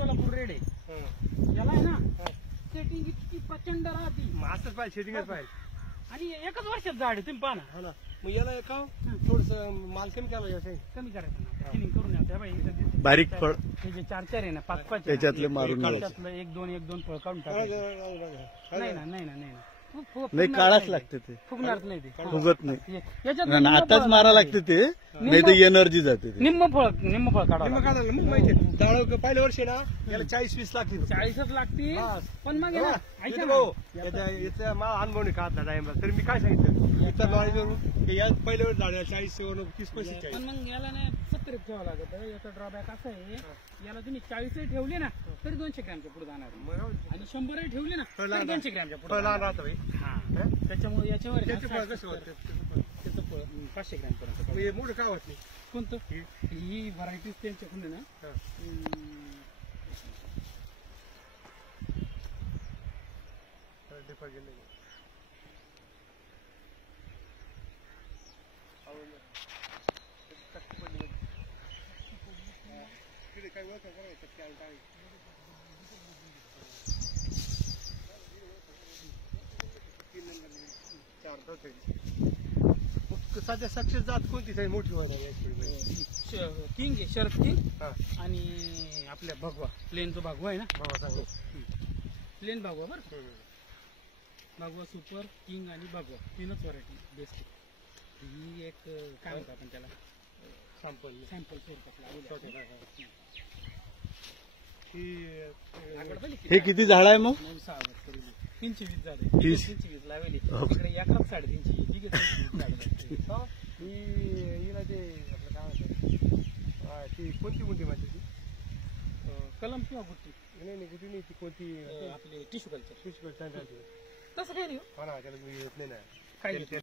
Solapur red आहे याला आहे ना सेटिंग इतकी प्रचंड राहते. असंच पाहिजे शेटिंगच पाहिजे आणि एकच वर्षात झाड आहे तुम्ही पाहा ना. हा ना. मग याला एका थोडस माल कमी करायला कमी करायचं ना थिनिंग करून या बाई इथं दिसते. बारीक फळ हे जे 4-4 आहे ना 5-5 त्याच्यातले मारून घ्यायचे. त्याच्यातलं 1-2 फळ काढून टाकायचं. नाही ना नाही काढाच लागते ते फुगणार नाही ते फुगत नाही याच्यात आताच मारा लागते ते नाही तर एनर्जी जाते ते. निम्म फळ काढावं मग काढायला मग माहिती डाळ पहिल्या वर्षी ना याला 40-20 लागतील 40च लागते. पण मग आहे ना, ऐका ना. भाऊ याचा मला अनुभव नाही का टाइमला तरी मी काय सांगितलं इतर नॉलेजवरून या पहिल्या वेळेस झाड 40 वरून 30-35 पण मग याला ना 70 ठेवावं लागत. याचा ड्रॉबॅक असा आहे याला तुम्ही 40 ठेवले ना तरी 200 ग्रॅमच्या पुढे जाणार आणि 100 ठेवले ना तरी 200 ग्रॅमच्या पुढे लहान राहतं भाई. त्याच्यामुळे याच्यावर त्याचं फळ कसं होतं त्याचं फळ 500 ग्रॅम पर्यंत. म्हणजे मोठं काय होत नाही कोणतं ही व्हरायटीज त्यांच्याकडे ना काय ओळख करायचं सध्या सक्सेस जात कोणती आहे मोठी किंग आहे शरद किंग आणि आपल्या भगवा प्लेनचा भगवा आहे ना प्लेन भगवा बरं भगवा सुपर किंग आणि भगवा 3च व्हरायटी बेस्ट. ही एक काय म्हणतो आपण त्याला सॅम्पल स्वरूपातला. हे किती झाड आहे मग 320 झाले 320 लावले तिकडे एकरात 350 झाड. हिला ते आपलं काय म्हणतात ती कोणती माहिती कलम किंवा गुट्टी नाही गुट्टी नाही ती कोणती आपले टिश्यू कल्चर तसं तसं काही नाही हा ना त्याला मी येत नाही ना काही